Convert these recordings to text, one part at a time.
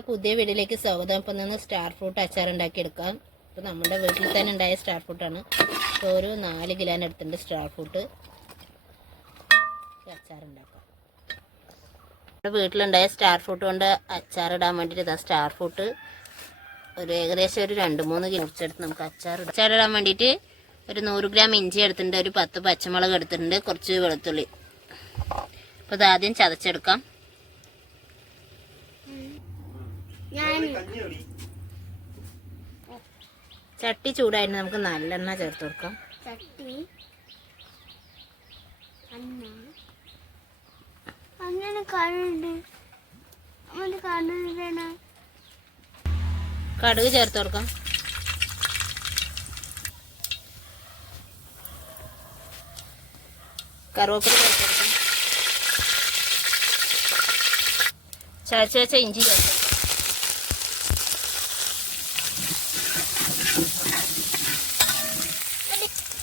പുതിയ വീടിലേക്ക് സ്വാഗതം. അപ്പം നിന്ന് സ്റ്റാർ ഫ്രൂട്ട് അച്ചാർ ഉണ്ടാക്കി എടുക്കാം ഇപ്പം നമ്മുടെ വീട്ടിൽ തന്നെ ഉണ്ടായ സ്റ്റാർ ഫ്രൂട്ടാണ് ഇപ്പോൾ ഒരു നാല് കിലോന് എടുത്തിട്ടുണ്ട് സ്റ്റാർ ഫ്രൂട്ട് അച്ചാർ ഉണ്ടാക്കാം. നമ്മുടെ വീട്ടിലുണ്ടായ സ്റ്റാർ ഫ്രൂട്ട് കൊണ്ട് അച്ചാർ ഇടാൻ വേണ്ടിയിട്ട് ഇതാ സ്റ്റാർ ഫ്രൂട്ട് ഒരു ഏകദേശം ഒരു രണ്ട് മൂന്ന് കിലോ മുറിച്ചെടുത്ത് നമുക്ക് അച്ചാർ അച്ചാർ ഇടാൻ വേണ്ടിയിട്ട് ഒരു നൂറ് ഗ്രാം ഇഞ്ചി എടുത്തിട്ടുണ്ട്. ഒരു പത്ത് പച്ചമുളക് എടുത്തിട്ടുണ്ട്. കുറച്ച് വെളുത്തുള്ളി. അപ്പോൾ ഇതാദ്യം ചതച്ചെടുക്കാം. ചട്ടി ചൂടായിരുന്നു. നമുക്ക് നല്ലെണ്ണ ചേർത്ത് കൊടുക്കാം. ചട്ടി അങ്ങനെ കടുണ്ട് കടുക് ചേർത്ത് കൊടുക്കാം. കറുവേപ്പില ചേർത്ത് കൊടുക്കാം. ചതച്ച് വെച്ച ഇഞ്ചി ചേർത്ത്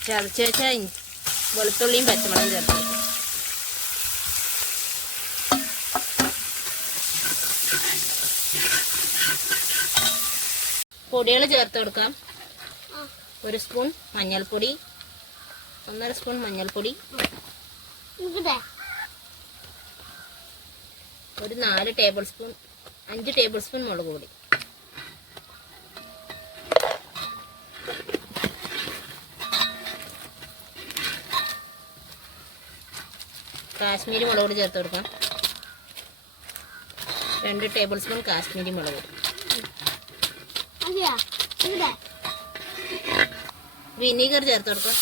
ചതച്ച് വെച്ച വെളുത്തുള്ളിയും പച്ചമുളകും ചേർത്ത് പൊടികൾ ചേർത്ത് കൊടുക്കാം. ഒരു സ്പൂൺ മഞ്ഞൾപ്പൊടി ഒന്നര സ്പൂൺ മഞ്ഞൾപ്പൊടി ഒരു നാല് ടേബിൾ സ്പൂൺ അഞ്ച് ടേബിൾ സ്പൂൺ മുളക് പൊടി. കാശ്മീരി മുളക് കൂടി ചേർത്ത് കൊടുക്കാം. രണ്ട് ടേബിൾ സ്പൂൺ കാശ്മീരി മുളക് പൊടി. വിനീഗർ ചേർത്ത് കൊടുക്കാം.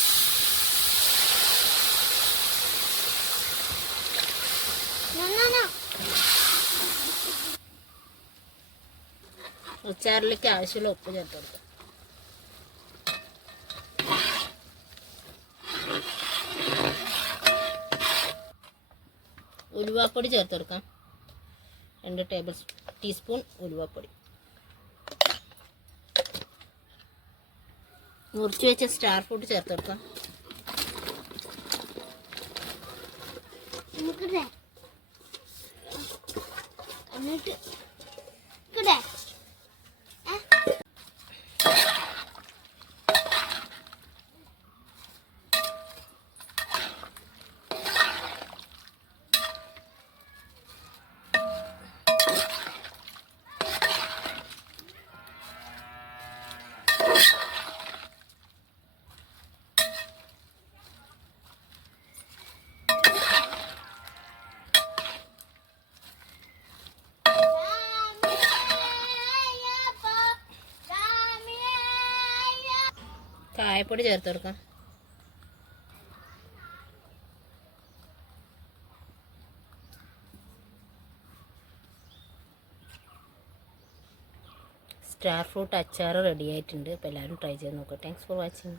ഉച്ചാറിലേക്ക് ആവശ്യമുള്ള ഉപ്പ് ചേർത്ത് കൊടുക്കാം. ഉലുവാപ്പൊടി ചേർത്ത് കൊടുക്കാം. രണ്ട് ടേബിൾ ടീസ്പൂൺ ഉലുവാപ്പൊടി. മുറിച്ച് വെച്ച സ്റ്റാർ ഫ്രൂട്ട് ചേർത്ത് കൊടുക്കാം. എന്നിട്ട് കായപ്പൊടി ചേർത്ത് കൊടുക്കാം. സ്റ്റാർ ഫ്രൂട്ട് അച്ചാർ റെഡി ആയിട്ടുണ്ട്. അപ്പോൾ എല്ലാവരും ട്രൈ ചെയ്ത് നോക്കുക താങ്ക്സ് ഫോർ വാച്ചിങ്